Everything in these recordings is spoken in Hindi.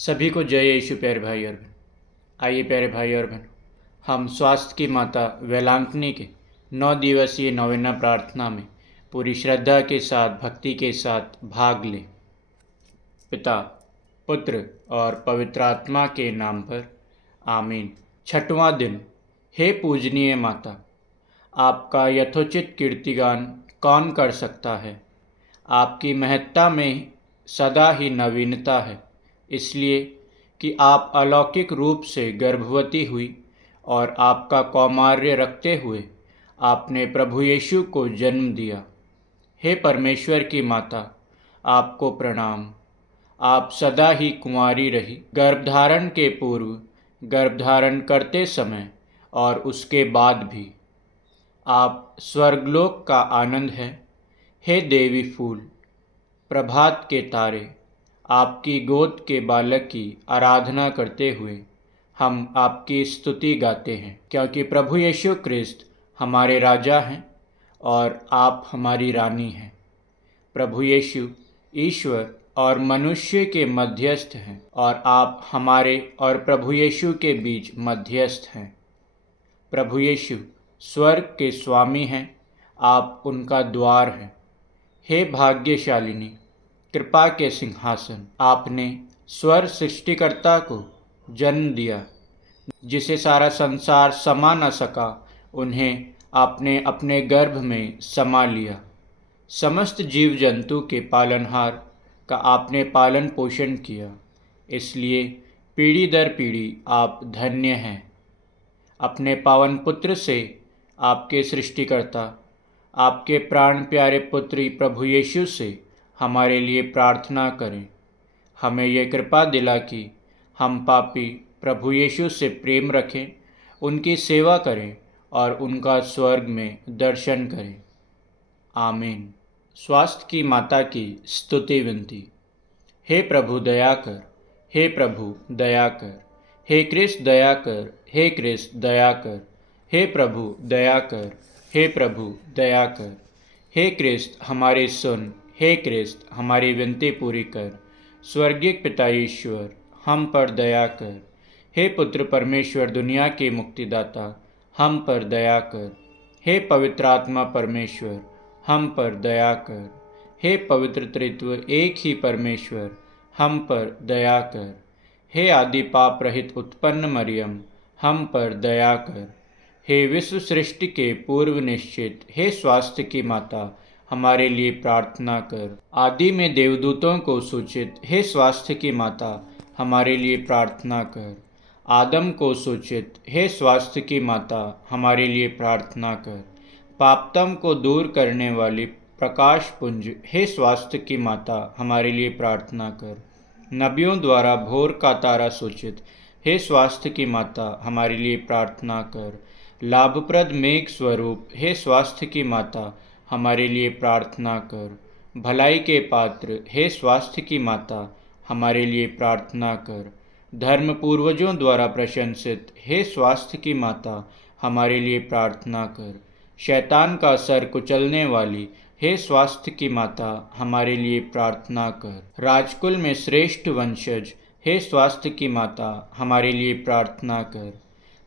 सभी को जय यीशु प्यारे भाई और बहन। आइए प्यारे भाई और बहन, हम स्वास्थ्य की माता वेलांकनी के 9 दिवसीय नौवेना प्रार्थना में पूरी श्रद्धा के साथ भक्ति के साथ भाग लें। पिता, पुत्र और पवित्र आत्मा के नाम पर आमीन। छठवां दिन। हे पूजनीय माता, आपका यथोचित कीर्तिगान कौन कर सकता है। आपकी महत्ता में सदा ही नवीनता है, इसलिए कि आप अलौकिक रूप से गर्भवती हुई और आपका कौमार्य रखते हुए आपने प्रभु यीशु को जन्म दिया। हे परमेश्वर की माता, आपको प्रणाम। आप सदा ही कुंवारी रही, गर्भधारण के पूर्व, गर्भधारण करते समय और उसके बाद भी। आप स्वर्गलोक का आनंद है। हे देवी फूल, प्रभात के तारे, आपकी गोद के बालक की आराधना करते हुए हम आपकी स्तुति गाते हैं, क्योंकि प्रभु यीशु क्रिस्त हमारे राजा हैं और आप हमारी रानी हैं। प्रभु यीशु ईश्वर और मनुष्य के मध्यस्थ हैं और आप हमारे और प्रभु यीशु के बीच मध्यस्थ हैं। प्रभु यीशु स्वर्ग के स्वामी हैं, आप उनका द्वार हैं। हे भाग्यशालिनी, कृपा के सिंहासन, आपने स्वर सृष्टिकर्ता को जन्म दिया। जिसे सारा संसार समा न सका, उन्हें आपने अपने गर्भ में समा लिया। समस्त जीव जंतु के पालनहार का आपने पालन पोषण किया, इसलिए पीढ़ी दर पीढ़ी आप धन्य हैं। अपने पावन पुत्र से आपके सृष्टिकर्ता, आपके प्राण प्यारे पुत्री प्रभु यीशु से हमारे लिए प्रार्थना करें। हमें यह कृपा दिला कि हम पापी प्रभु यीशु से प्रेम रखें, उनकी सेवा करें और उनका स्वर्ग में दर्शन करें। आमीन। स्वास्थ्य की माता की स्तुति विनती। हे प्रभु दया कर, हे प्रभु दया कर, हे क्रिस्त दया कर, हे क्रिस्त दया कर, हे प्रभु दया कर, हे प्रभु दया कर। हे क्रिस्त हमारी सुन, हे क्रिस्त हमारी विनती पूरी कर। स्वर्गीय पिता ईश्वर, हम पर दया कर। हे पुत्र परमेश्वर दुनिया के मुक्तिदाता, हम पर दया कर। हे पवित्र आत्मा परमेश्वर, हम पर दया कर। हे पवित्र त्रित्व एक ही परमेश्वर, हम पर दया कर। हे आदि पाप रहित उत्पन्न मरियम, हम पर दया कर। हे विश्व सृष्टि के पूर्व निश्चित, हे स्वास्थ्य की माता, हमारे लिए प्रार्थना कर। आदि में देवदूतों को सूचित, हे स्वास्थ्य की माता, हमारे लिए प्रार्थना कर। आदम को सूचित, हे स्वास्थ्य की माता, हमारे लिए प्रार्थना कर। पापतम को दूर करने वाली प्रकाश पुंज, हे स्वास्थ्य की माता, हमारे लिए प्रार्थना कर। नबियों द्वारा भोर का तारा सूचित, हे स्वास्थ्य की माता, हमारे लिए प्रार्थना कर। लाभप्रद मेघ स्वरूप, हे स्वास्थ्य की माता, हमारे लिए प्रार्थना कर। भलाई के पात्र, हे स्वास्थ्य की माता, हमारे लिए प्रार्थना कर। धर्म पूर्वजों द्वारा प्रशंसित, हे स्वास्थ्य की माता, हमारे लिए प्रार्थना कर। शैतान का सर कुचलने वाली, हे स्वास्थ्य की माता, हमारे लिए प्रार्थना कर। राजकुल में श्रेष्ठ वंशज, हे स्वास्थ्य की माता, हमारे लिए प्रार्थना कर।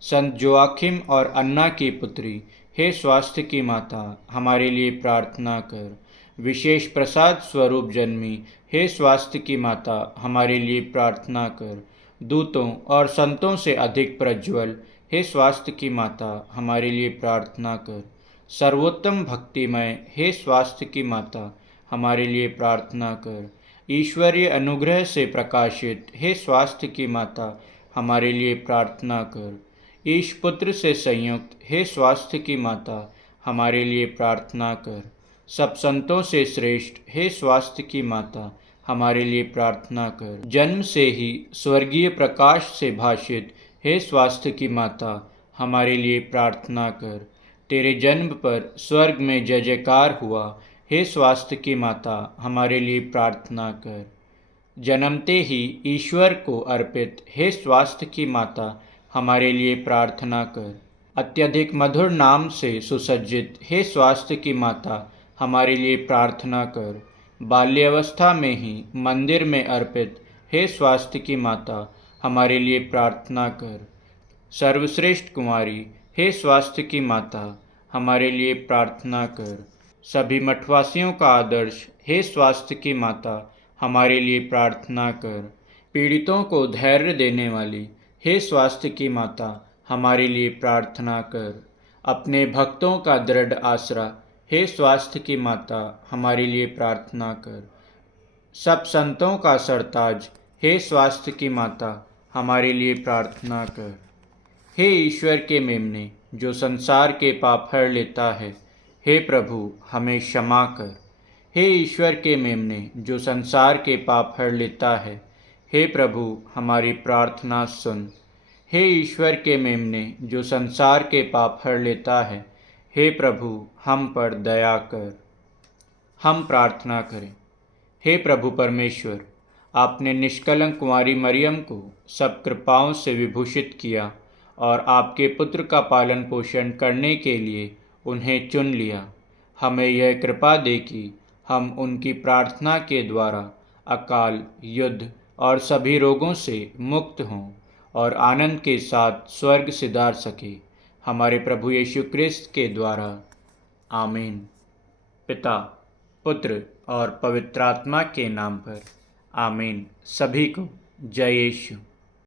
संत जोआखिम और अन्ना की पुत्री, हे स्वास्थ्य की माता, हमारे लिए प्रार्थना कर। विशेष प्रसाद स्वरूप जन्मी, हे स्वास्थ्य की माता, हमारे लिए प्रार्थना कर। दूतों और संतों से अधिक प्रज्वल, हे स्वास्थ्य की माता, हमारे लिए प्रार्थना कर। सर्वोत्तम भक्तिमय, हे स्वास्थ्य की माता, हमारे लिए प्रार्थना कर। ईश्वरीय अनुग्रह से प्रकाशित, हे स्वास्थ्य की माता, हमारे लिए प्रार्थना कर। ईश पुत्र से संयुक्त, हे स्वास्थ्य की माता, हमारे लिए प्रार्थना कर। सब संतों से श्रेष्ठ, हे स्वास्थ्य की माता, हमारे लिए प्रार्थना कर। जन्म से ही स्वर्गीय प्रकाश से भाषित, हे स्वास्थ्य की माता, हमारे लिए प्रार्थना कर। तेरे जन्म पर स्वर्ग में जय जयकार हुआ, हे स्वास्थ्य की माता, हमारे लिए प्रार्थना कर। जन्मते ही ईश्वर को अर्पित, हे स्वास्थ्य की माता, हमारे लिए प्रार्थना कर। अत्यधिक मधुर नाम से सुसज्जित, हे स्वास्थ्य की माता, हमारे लिए प्रार्थना कर। बाल्यावस्था में ही मंदिर में अर्पित, हे स्वास्थ्य की माता, हमारे लिए प्रार्थना कर। सर्वश्रेष्ठ कुमारी, हे स्वास्थ्य की माता, हमारे लिए प्रार्थना कर। सभी मठवासियों का आदर्श, हे स्वास्थ्य की माता, हमारे लिए प्रार्थना कर। पीड़ितों को धैर्य देने वाली, हे स्वास्थ्य की माता, हमारे लिए प्रार्थना कर। अपने भक्तों का दृढ़ आसरा, हे स्वास्थ्य की माता, हमारे लिए प्रार्थना कर। सब संतों का सरताज, हे स्वास्थ्य की माता, हमारे लिए प्रार्थना कर। हे ईश्वर के मेमने, जो संसार के पाप हर लेता है, हे प्रभु हमें क्षमा कर। हे ईश्वर के मेमने, जो संसार के पाप हर लेता है, हे प्रभु हमारी प्रार्थना सुन। हे ईश्वर के मेमने, जो संसार के पाप हर लेता है, हे प्रभु हम पर दया कर। हम प्रार्थना करें। हे प्रभु परमेश्वर, आपने निष्कलंक कुंवारी मरियम को सब कृपाओं से विभूषित किया और आपके पुत्र का पालन पोषण करने के लिए उन्हें चुन लिया। हमें यह कृपा दे कि हम उनकी प्रार्थना के द्वारा अकाल, युद्ध और सभी रोगों से मुक्त हों और आनंद के साथ स्वर्ग सिधार सके। हमारे प्रभु यीशु क्रिस्त के द्वारा। आमीन। पिता, पुत्र और पवित्र आत्मा के नाम पर। आमीन। सभी को जय यीशु।